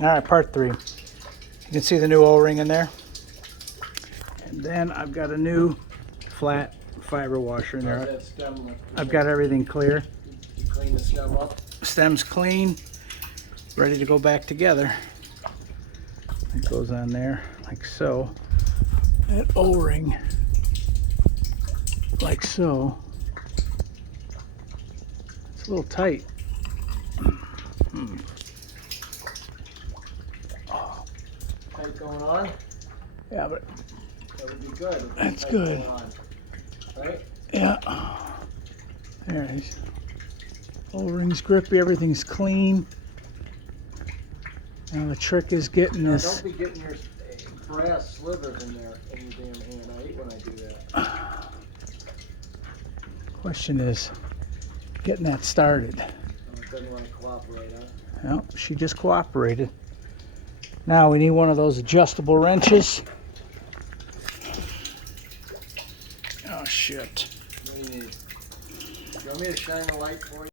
All right, part 3. You can see the new O-ring in there. And then I've got a new flat fiber washer in there. I've got everything clear. You clean the stem up. Stem's clean, ready to go back together. It goes on there like so. That O-ring, like so. It's a little tight. Oh. Tight going on? Yeah, but that would be good. That's good. On, right? Yeah. There it is. O-ring's grippy, everything's clean. Now the trick is getting this. Don't be getting your brass slivers in there in your damn hand. I hate when I do that. Question is getting that started. Oh, it doesn't want to cooperate, huh? Well, she just cooperated. Now we need one of those adjustable wrenches. Oh shit. What do you need? You want me to shine a light for you?